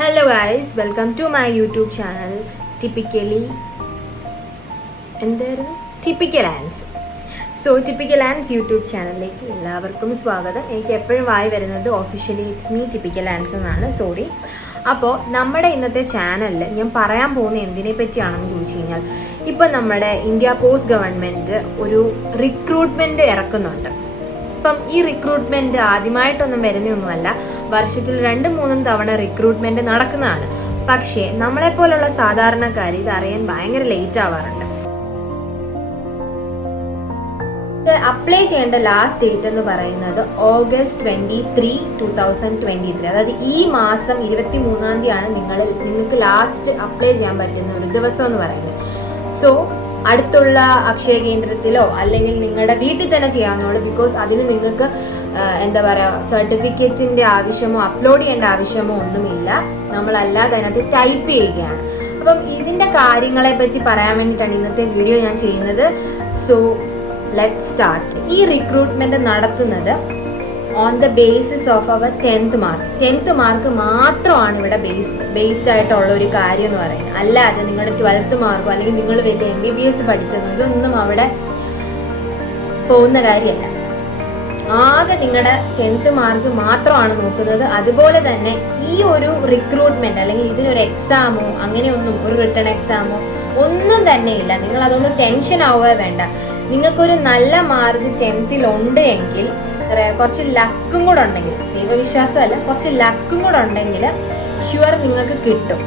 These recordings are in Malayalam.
Hello guys, welcome to my YouTube channel Typical Anns. So Typical Anns YouTube ചാനലിലേക്ക് എല്ലാവർക്കും സ്വാഗതം. എനിക്ക് എപ്പോഴും വായി വരുന്നത് officially it's me Typical Anns എന്നാണ്. സോറി. അപ്പോൾ നമ്മുടെ ഇന്നത്തെ ചാനലിൽ ഞാൻ പറയാൻ പോകുന്ന എന്തിനെ പറ്റിയാണെന്ന് ചോദിച്ചു കഴിഞ്ഞാൽ, ഇപ്പം നമ്മുടെ ഇന്ത്യ പോസ്റ്റ് ഗവൺമെൻറ് ഒരു റിക്രൂട്ട്മെൻറ്റ് ഇറക്കുന്നുണ്ട്. ഇപ്പം ഈ റിക്രൂട്ട്മെൻറ്റ് ആദ്യമായിട്ടൊന്നും വരുന്നൊന്നുമല്ല, വർഷത്തിൽ 2-3 തവണ റിക്രൂട്ട്മെൻറ്റ് നടക്കുന്നതാണ്. പക്ഷേ നമ്മളെപ്പോലുള്ള സാധാരണക്കാർ ഇത് അറിയാൻ ഭയങ്കര ലേറ്റ് ആവാറുണ്ട്. അപ്ലൈ ചെയ്യേണ്ട ലാസ്റ്റ് ഡേറ്റ് എന്ന് പറയുന്നത് August 23, 2023. അതായത് ഈ മാസം 23 നിങ്ങൾക്ക് ലാസ്റ്റ് അപ്ലൈ ചെയ്യാൻ പറ്റുന്ന ഒരു ദിവസം എന്ന് പറയുന്നത്. സോ അടുത്തുള്ള അക്ഷയ കേന്ദ്രത്തിലോ അല്ലെങ്കിൽ നിങ്ങളുടെ വീട്ടിൽ തന്നെ ചെയ്യാവുന്നുള്ളൂ. ബിക്കോസ് അതിന് നിങ്ങൾക്ക് സർട്ടിഫിക്കറ്റിൻ്റെ ആവശ്യമോ അപ്ലോഡ് ചെയ്യേണ്ട ആവശ്യമോ ഒന്നുമില്ല. നമ്മളല്ലാതെ അതിനകത്ത് ടൈപ്പ് ചെയ്യുകയാണ്. അപ്പം ഇതിൻ്റെ കാര്യങ്ങളെ പറ്റി പറയാൻ വേണ്ടിയിട്ടാണ് ഇന്നത്തെ വീഡിയോ ഞാൻ ചെയ്യുന്നത്. So let's start. ഈ റിക്രൂട്ട്മെന്റ് നടത്തുന്നത് ഓൺ ദ ബേസിസ് ഓഫ് അവർ 10th മാർക്ക്. 10th മാർക്ക് മാത്രമാണ് ഇവിടെ ബേസ്ഡ് ആയിട്ടുള്ള ഒരു കാര്യം എന്ന് പറയുന്നത്. അല്ലാതെ നിങ്ങളുടെ 12th മാർക്കോ അല്ലെങ്കിൽ നിങ്ങൾ വലിയ MBBS പഠിച്ചെന്നോ ഇതൊന്നും അവിടെ പോകുന്ന കാര്യമല്ല. ആകെ നിങ്ങളുടെ 10th മാർക്ക് മാത്രമാണ് നോക്കുന്നത്. അതുപോലെ തന്നെ ഈ ഒരു റിക്രൂട്ട്മെന്റ് അല്ലെങ്കിൽ ഇതിനൊരു എക്സാമോ അങ്ങനെയൊന്നും, ഒരു റിട്ടേൺ എക്സാമോ ഒന്നും തന്നെ ഇല്ല. നിങ്ങൾ അതുകൊണ്ട് ടെൻഷൻ ആവുക വേണ്ട. നിങ്ങൾക്കൊരു നല്ല മാർക്ക് 10th ഉണ്ട് എങ്കിൽ, കുറച്ച് ലക്കും കൂടെ ഉണ്ടെങ്കിൽ, ദൈവവിശ്വാസമല്ല, കുറച്ച് ലക്കും കൂടെ ഉണ്ടെങ്കിൽ ഷുവർ നിങ്ങൾക്ക് കിട്ടും.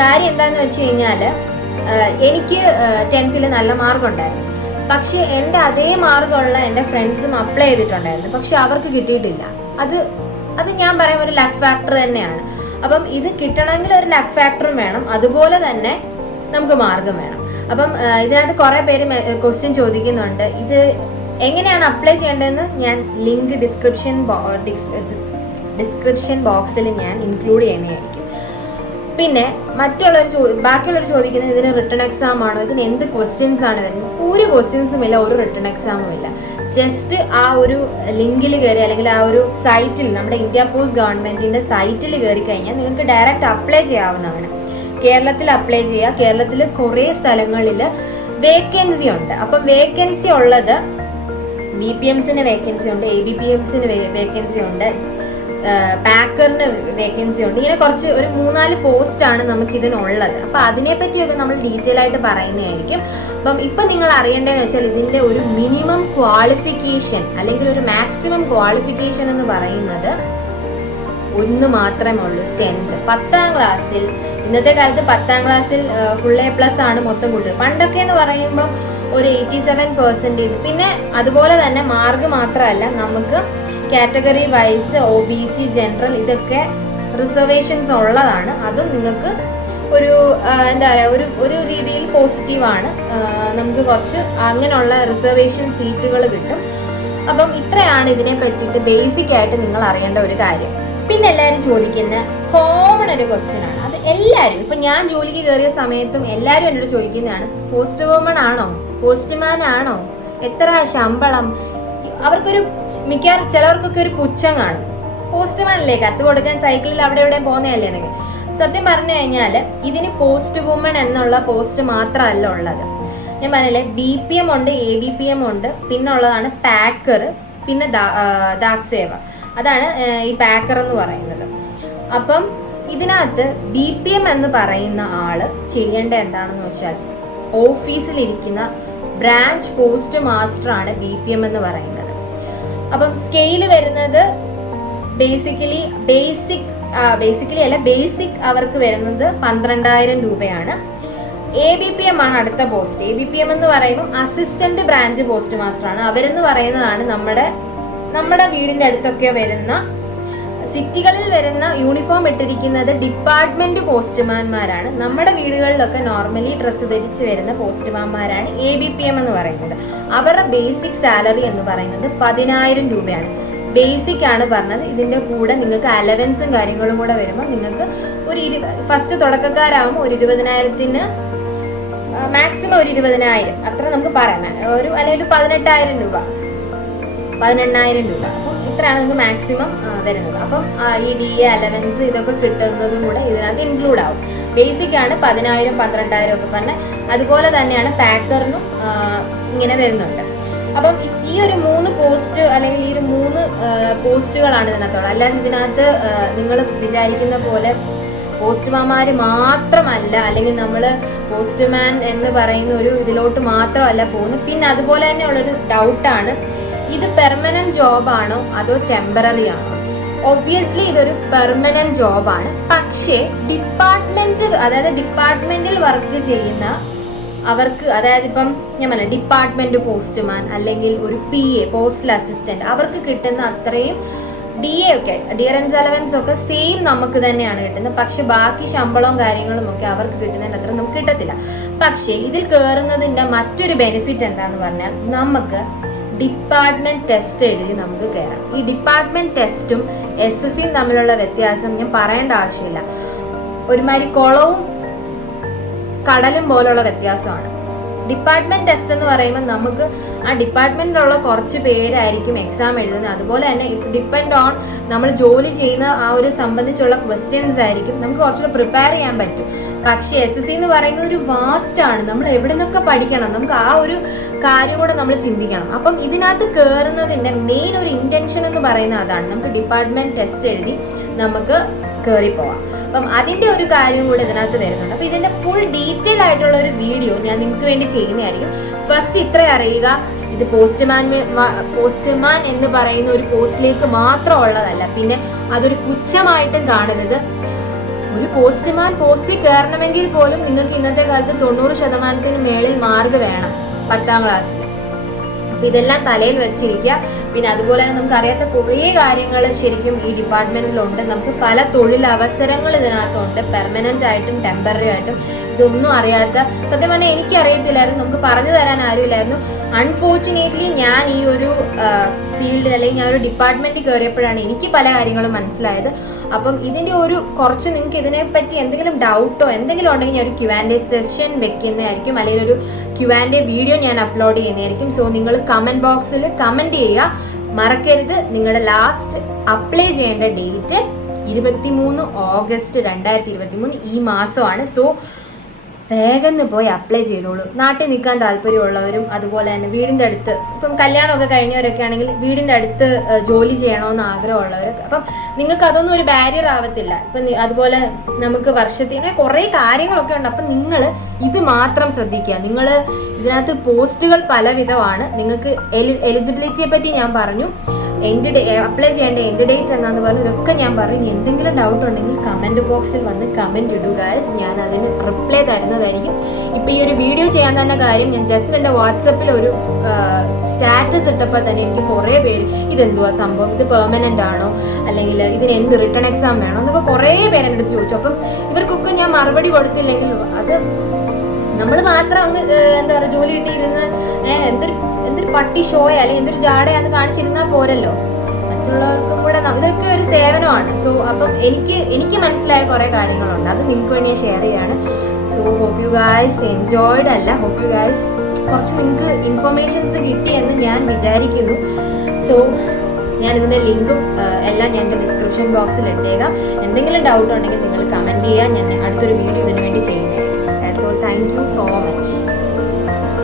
കാര്യം എന്താണെന്ന് വെച്ച് കഴിഞ്ഞാൽ, എനിക്ക് 10th നല്ല മാർക്ക് ഉണ്ടായിരുന്നു. പക്ഷേ എൻ്റെ അതേ മാർക്കുള്ള എൻ്റെ ഫ്രണ്ട്സും അപ്ലൈ ചെയ്തിട്ടുണ്ടായിരുന്നു. പക്ഷെ അവർക്ക് കിട്ടിയിട്ടില്ല. അത് ഞാൻ പറയാം ഒരു ലക്ക് ഫാക്ടർ തന്നെയാണ്. അപ്പം ഇത് കിട്ടണമെങ്കിൽ ഒരു ലക്ക് ഫാക്ടറും വേണം, അതുപോലെ തന്നെ നമുക്ക് മാർഗം വേണം. അപ്പം ഇതിനകത്ത് കുറേ പേര് ക്വസ്റ്റ്യൻ ചോദിക്കുന്നുണ്ട്, ഇത് എങ്ങനെയാണ് അപ്ലൈ ചെയ്യേണ്ടതെന്ന് ഞാൻ ലിങ്ക് ഡിസ്ക്രിപ്ഷൻ ബോക്സിൽ ഞാൻ ഇൻക്ലൂഡ് ചെയ്യുന്നതായിരിക്കും. പിന്നെ ബാക്കിയുള്ളവർ ചോദിക്കുന്നത്, ഇതിന് റിട്ടേൺ എക്സാം ആണോ, ഇതിന് എന്ത് ക്വസ്റ്റ്യൻസ് ആണ് വരുന്നത്? ഒരു ക്വസ്റ്റ്യൻസും ഇല്ല, ഒരു റിട്ടേൺ എക്സാമും ഇല്ല. ജസ്റ്റ് ആ ഒരു ലിങ്കിൽ കയറി അല്ലെങ്കിൽ ആ ഒരു സൈറ്റിൽ, നമ്മുടെ ഇന്ത്യ പോസ്റ്റ് ഗവൺമെൻറ്റിൻ്റെ സൈറ്റിൽ കയറി കഴിഞ്ഞാൽ നിങ്ങൾക്ക് ഡയറക്റ്റ് അപ്ലൈ ചെയ്യാവുന്നതാണ്. കേരളത്തിൽ അപ്ലൈ ചെയ്യുക. കേരളത്തിൽ കുറേ സ്ഥലങ്ങളിൽ വേക്കൻസി ഉണ്ട്. അപ്പം വേക്കൻസി ഉള്ളത് BPMസിന് വേക്കൻസി ഉണ്ട്, ABPMസിന് വേക്കൻസി ഉണ്ട്, പാക്കറിന് വേക്കൻസി ഉണ്ട്. ഇങ്ങനെ കുറച്ച് ഒരു 3-4 പോസ്റ്റാണ് നമുക്കിതിനുള്ളത്. അപ്പം അതിനെപ്പറ്റിയൊക്കെ നമ്മൾ ഡീറ്റെയിൽ ആയിട്ട് പറയുന്നതായിരിക്കും. അപ്പം ഇപ്പം നിങ്ങൾ അറിയേണ്ടതെന്ന് വെച്ചാൽ, ഇതിൻ്റെ ഒരു മിനിമം ക്വാളിഫിക്കേഷൻ അല്ലെങ്കിൽ ഒരു മാക്സിമം ക്വാളിഫിക്കേഷൻ എന്ന് പറയുന്നത് ഒന്ന് മാത്രമേ ഉള്ളൂ, 10th. 10ാം ക്ലാസ്സിൽ, ഇന്നത്തെ കാലത്ത് 10ാം ക്ലാസ്സിൽ ഫുൾ A+ ആണ് മൊത്തം കുട്ടികൾ. പണ്ടൊക്കെ എന്ന് പറയുമ്പം ഒരു 87%. പിന്നെ അതുപോലെ തന്നെ മാർക്ക് മാത്രമല്ല, നമുക്ക് കാറ്റഗറി വൈസ് OBC, ജനറൽ ഇതൊക്കെ റിസർവേഷൻസ് ഉള്ളതാണ്. അതും നിങ്ങൾക്ക് ഒരു ഒരു രീതിയിൽ പോസിറ്റീവാണ്. നമുക്ക് കുറച്ച് അങ്ങനെയുള്ള റിസർവേഷൻ സീറ്റുകൾ കിട്ടും. അപ്പം ഇത്രയാണ് ഇതിനെ പറ്റിയിട്ട് ബേസിക് ആയിട്ട് നിങ്ങൾ അറിയേണ്ട ഒരു കാര്യം. പിന്നെ എല്ലാവരും ചോദിക്കുന്ന കോമൺ ഒരു ക്വസ്റ്റ്യൻ ആണ്, അത് എല്ലാവരും, ഇപ്പം ഞാൻ ജോലിക്ക് കയറിയ സമയത്തും എല്ലാവരും എന്നോട് ചോദിക്കുന്നതാണ്, പോസ്റ്റ് വുമൺ ആണോ, പോസ്റ്റ്മാൻ ആണോ, എത്ര ശമ്പളം? അവർക്കൊരു ചിലവർക്കൊക്കെ ഒരു പുച്ഛം കാണും. പോസ്റ്റ്മാനല്ലേ, കത്ത് കൊടുക്കാൻ സൈക്കിളിൽ അവിടെ എവിടെയും പോകുന്നതല്ലേ എന്നൊക്കെ. സത്യം പറഞ്ഞു കഴിഞ്ഞാൽ ഇതിന് പോസ്റ്റ് വുമൺ എന്നുള്ള പോസ്റ്റ് മാത്രമല്ല ഉള്ളത്. ഞാൻ പറഞ്ഞില്ലേ, BPM ഉണ്ട്, ABPM ഉണ്ട്, പിന്നെ ഉള്ളതാണ് പാക്കർ, പിന്നെ ദാക്സേവ. അതാണ് ഈ പാക്കർ എന്ന് പറയുന്നത്. അപ്പം ഇതിനകത്ത് BPM എന്ന് പറയുന്ന ആള് ചെയ്യേണ്ട എന്താണെന്ന് വെച്ചാൽ, ഓഫീസിലിരിക്കുന്ന ബ്രാഞ്ച് പോസ്റ്റ് മാസ്റ്റർ ആണ് BPM എന്ന് പറയുന്നത്. അപ്പം സ്കെയില് വരുന്നത് ബേസിക് അവർക്ക് വരുന്നത് 12,000 രൂപയാണ്. ABPM ആണ് അടുത്ത പോസ്റ്റ്. ABPM എന്ന് പറയുമ്പോൾ അസിസ്റ്റന്റ് ബ്രാഞ്ച് പോസ്റ്റ് മാസ്റ്റർ ആണ്. അവരെന്ന് പറയുന്നതാണ് നമ്മുടെ വീടിൻ്റെ അടുത്തൊക്കെ വരുന്ന, സിറ്റികളിൽ വരുന്ന, യൂണിഫോം ഇട്ടിരിക്കുന്നത് ഡിപ്പാർട്ട്മെന്റ് പോസ്റ്റ്മാൻമാരാണ്. നമ്മുടെ വീടുകളിലൊക്കെ നോർമലി ഡ്രസ്സ് ധരിച്ച് വരുന്ന പോസ്റ്റ്മാൻമാരാണ് ABPM എന്ന് പറയുന്നത്. അവരുടെ ബേസിക് സാലറി എന്ന് പറയുന്നത് 10,000 രൂപയാണ്. ബേസിക് ആണ് പറഞ്ഞത്. ഇതിൻ്റെ കൂടെ നിങ്ങൾക്ക് അലവൻസും കാര്യങ്ങളും കൂടെ വരുമ്പോൾ നിങ്ങൾക്ക് ഒരു ഫസ്റ്റ് തുടക്കക്കാരാകുമ്പോൾ ഒരു 20,000-ന് മാക്സിമം ഒരു 20,000 അത്ര നമുക്ക് പറയാം. അല്ലെങ്കിൽ 18,000 രൂപ. അപ്പം ഇത്രയാണ് നിങ്ങൾക്ക് മാക്സിമം വരുന്നത്. അപ്പം ഈ DA അലവൻസ് ഇതൊക്കെ കിട്ടുന്നതും കൂടെ ഇതിനകത്ത് ഇൻക്ലൂഡ് ആവും. ബേസിക് ആണ് 10,000 12,000 ഒക്കെ പറഞ്ഞ്. അതുപോലെ തന്നെയാണ് പാക്കറിനും ഇങ്ങനെ വരുന്നുണ്ട്. അപ്പം ഈ ഒരു 3 പോസ്റ്റ് അല്ലെങ്കിൽ ഈ ഒരു 3 പോസ്റ്റുകളാണ് ഇതിനകത്തുള്ളത്. അല്ലാതെ ഇതിനകത്ത് നിങ്ങൾ വിചാരിക്കുന്ന പോലെ പോസ്റ്റ്മാൻമാർ മാത്രമല്ല, അല്ലെങ്കിൽ നമ്മൾ പോസ്റ്റ്മാൻ എന്ന് പറയുന്ന ഒരു ഇതിലോട്ട് മാത്രമല്ല പോകുന്നത്. പിന്നെ അതുപോലെ തന്നെ ഉള്ളൊരു ഡൗട്ടാണ്, ഇത് പെർമനന്റ് ജോബാണോ അതോ ടെമ്പററി ആണോ? ഒബ്വിയസ്ലി ഇതൊരു പെർമനന്റ് ജോബാണ്. പക്ഷേ ഡിപ്പാർട്ട്മെന്റിൽ വർക്ക് ചെയ്യുന്ന അവർക്ക്, അതായത് ഇപ്പം ഞാൻ പറഞ്ഞ ഡിപ്പാർട്ട്മെന്റ് പോസ്റ്റ്മാൻ അല്ലെങ്കിൽ ഒരു PA പോസ്റ്റൽ അസിസ്റ്റന്റ്, അവർക്ക് കിട്ടുന്ന അത്രയും DA ഒക്കെ ഡിയറൻസ് അലവൻസ് ഒക്കെ സെയിം നമുക്ക് തന്നെയാണ് കിട്ടുന്നത്. പക്ഷെ ബാക്കി ശമ്പളവും കാര്യങ്ങളും ഒക്കെ അവർക്ക് കിട്ടുന്നതിന് അത്ര നമുക്ക് കിട്ടത്തില്ല. പക്ഷേ ഇതിൽ കയറുന്നതിന്റെ മറ്റൊരു ബെനിഫിറ്റ് എന്താന്ന് പറഞ്ഞാൽ, നമുക്ക് ഡിപ്പാർട്ട്മെന്റ് ടെസ്റ്റ് എഴുതി നമുക്ക് കയറാം. ഈ ഡിപ്പാർട്ട്മെന്റ് ടെസ്റ്റും SSCയും തമ്മിലുള്ള വ്യത്യാസം ഞാൻ പറയേണ്ട ആവശ്യമില്ല. ഒരുമാതിരി കുളവും കടലും പോലുള്ള വ്യത്യാസമാണ്. ഡിപ്പാർട്ട്മെന്റ് ടെസ്റ്റ് എന്ന് പറയുമ്പോൾ നമുക്ക് ആ ഡിപ്പാർട്ട്മെന്റിലുള്ള കുറച്ച് പേരായിരിക്കും എക്സാം എഴുതുന്നത്. അതുപോലെ തന്നെ ഇറ്റ്സ് ഡിപ്പെൻഡ് ഓൺ നമ്മൾ ജോലി ചെയ്യുന്ന ആ ഒരു സംബന്ധിച്ചുള്ള ക്വസ്റ്റ്യൻസ് ആയിരിക്കും നമുക്ക് കുറച്ചുകൂടെ പ്രിപ്പയർ ചെയ്യാൻ പറ്റും. പക്ഷേ SSC എന്ന് പറയുന്നത് ഒരു വാസ്റ്റ് ആണ്. നമ്മൾ എവിടെ നിന്നൊക്കെ പഠിക്കണം, നമുക്ക് ആ ഒരു കാര്യം കൂടെ നമ്മൾ ചിന്തിക്കണം. അപ്പം ഇതിനകത്ത് കയറുന്നതിന്റെ മെയിൻ ഒരു ഇന്റൻഷൻ എന്ന് പറയുന്നത് അതാണ്, നമുക്ക് ഡിപ്പാർട്ട്മെന്റ് ടെസ്റ്റ് എഴുതി നമുക്ക് കയറി പോവാം. അപ്പം അതിന്റെ ഒരു കാര്യം കൂടെ ഇതിനകത്ത് വരുന്നുണ്ട്. അപ്പൊ ഇതിന്റെ ഫുൾ ഡീറ്റെയിൽ ആയിട്ടുള്ള ഒരു വീഡിയോ ഞാൻ നിങ്ങൾക്ക് വേണ്ടി ചെയ്യുന്നതായിരിക്കും. ഫസ്റ്റ് ഇത്ര അറിയുക, ഇത് പോസ്റ്റ്മാൻ എന്ന് പറയുന്ന ഒരു പോസ്റ്റിലേക്ക് മാത്രം ഉള്ളതല്ല. പിന്നെ അതൊരു പുച്ഛമായിട്ടും കാണരുത്. ഒരു പോസ്റ്റ്മാൻ പോസ്റ്റിൽ കയറണമെങ്കിൽ പോലും നിങ്ങൾക്ക് ഇന്നത്തെ കാലത്ത് 90% മേളിൽ മാർക്ക് വേണം 10ാം ക്ലാസ്സിൽ. അപ്പൊ ഇതെല്ലാം തലയിൽ വെച്ചിരിക്കുക. പിന്നെ അതുപോലെ തന്നെ നമുക്ക് അറിയാത്ത കുറേ കാര്യങ്ങൾ ശരിക്കും ഈ ഡിപ്പാർട്ട്മെന്റിലുണ്ട്. നമുക്ക് പല തൊഴിലവസരങ്ങൾ ഇതിനകത്തുണ്ട്, പെർമനന്റ് ആയിട്ടും ടെമ്പററി ആയിട്ടും. ഇതൊന്നും അറിയാത്ത, സത്യം പറഞ്ഞാൽ എനിക്ക് അറിയത്തില്ലായിരുന്നു, നമുക്ക് പറഞ്ഞു തരാൻ ആരുമില്ലായിരുന്നു. അൺഫോർച്ചുനേറ്റ്ലി ഞാൻ ഈ ഒരു ഫീൽഡിൽ അല്ലെങ്കിൽ ഞാൻ ഒരു ഡിപ്പാർട്ട്മെന്റിൽ കയറിയപ്പോഴാണ് എനിക്ക് പല കാര്യങ്ങളും മനസ്സിലായത്. അപ്പം ഇതിന്റെ ഒരു കുറച്ച് നിങ്ങൾക്ക് ഇതിനെപ്പറ്റി എന്തെങ്കിലും ഡൗട്ടോ എന്തെങ്കിലും ഉണ്ടെങ്കിൽ ഞാൻ ഒരു Q&A സെഷൻ വെക്കുന്നതായിരിക്കും, അല്ലെങ്കിൽ ഒരു Q&A വീഡിയോ ഞാൻ അപ്ലോഡ് ചെയ്യുന്നതായിരിക്കും. സോ നിങ്ങൾ കമന്റ് ബോക്സിൽ കമന്റ് ചെയ്യുക. മറക്കരുത്, നിങ്ങളുടെ ലാസ്റ്റ് അപ്ലൈ ചെയ്യേണ്ട ഡേറ്റ് 23 ഓഗസ്റ്റ് 2023 ഈ മാസമാണ്. സോ വേഗം പോയി അപ്ലൈ ചെയ്തോളൂ. നാട്ടിൽ നിൽക്കാൻ താല്പര്യമുള്ളവരും അതുപോലെ തന്നെ വീടിൻ്റെ അടുത്ത്, ഇപ്പം കല്യാണമൊക്കെ കഴിഞ്ഞവരൊക്കെ ആണെങ്കിൽ വീടിൻ്റെ അടുത്ത് ജോലി ചെയ്യണമെന്ന് ആഗ്രഹമുള്ളവരൊക്കെ, അപ്പം നിങ്ങൾക്ക് അതൊന്നും ഒരു ബാരിയർ ആവത്തില്ല. ഇപ്പം അതുപോലെ നമുക്ക് വർഷത്തിന് കുറേ കാര്യങ്ങളൊക്കെ ഉണ്ട്. അപ്പം നിങ്ങൾ ഇത് മാത്രം ശ്രദ്ധിക്കുക. നിങ്ങൾ ഇതിനകത്ത് പോസ്റ്റുകൾ പലവിധമാണ്. നിങ്ങൾക്ക് എലിജിബിലിറ്റിയെ പറ്റി ഞാൻ പറഞ്ഞു, അപ്ലൈ ചെയ്യേണ്ട എൻഡ് ഡേറ്റ് എന്താണെന്ന് പറഞ്ഞു, ഇതൊക്കെ ഞാൻ പറഞ്ഞു. എന്തെങ്കിലും ഡൗട്ട് ഉണ്ടെങ്കിൽ കമന്റ് ബോക്സിൽ വന്ന് കമന്റ് ഇടുക ഗൈസ്, ഞാൻ അതിന് റിപ്ലൈ തരുന്നതായിരിക്കും. ഇപ്പൊ ഈ ഒരു വീഡിയോ ചെയ്യാൻ തന്നെ കാര്യം, ഞാൻ ജസ്റ്റ് എൻ്റെ വാട്സപ്പിൽ ഒരു സ്റ്റാറ്റസ് ഇട്ടപ്പോൾ തന്നെ എനിക്ക് കുറേ പേര് ഇതെന്തുവാ സംഭവം, ഇത് പെർമനന്റ് ആണോ, അല്ലെങ്കിൽ ഇതിന് എന്ത് റിട്ടേൺ എക്സാം വേണോ എന്നൊക്കെ കുറേ പേര് എൻ്റെ അടുത്ത് ചോദിച്ചു. അപ്പം ഇവർക്കൊക്കെ ഞാൻ മറുപടി കൊടുത്തില്ലെങ്കിൽ അത് നമ്മൾ മാത്രം അങ്ങ് എന്താ പറയുക ജോലി കിട്ടിയിരുന്ന് എന്തൊരു പട്ടി ഷോയ അല്ലെങ്കിൽ എന്തൊരു ജാടയാന്ന് കാണിച്ചിരുന്നാൽ പോരല്ലോ, മറ്റുള്ളവർക്കും കൂടെ ഇതൊക്കെ ഒരു സേവനമാണ്. സോ അപ്പം എനിക്ക് മനസ്സിലായ കുറേ കാര്യങ്ങളുണ്ട്, അത് നിങ്ങൾക്ക് വേണ്ടി ഞാൻ ഷെയർ ചെയ്യാണ്. So hope you guys enjoyed, അല്ല ഹോപ്പ് യു ഗൈസ് കുറച്ച് നിങ്ങൾക്ക് ഇൻഫർമേഷൻസ് കിട്ടി എന്ന് ഞാൻ വിചാരിക്കുന്നു. സോ ഞാൻ ഇതിൻ്റെ ലിങ്കും എല്ലാം ഞാൻ എൻ്റെ ഡിസ്ക്രിപ്ഷൻ ബോക്സിൽ ഇട്ടേക്കാം. എന്തെങ്കിലും ഡൗട്ട് ഉണ്ടെങ്കിൽ നിങ്ങൾ കമൻറ്റ് ചെയ്യുക, ഞാൻ അടുത്തൊരു വീഡിയോ ഇതിനു വേണ്ടി ചെയ്യുന്നതായിരിക്കും. That's all. Thank you so much.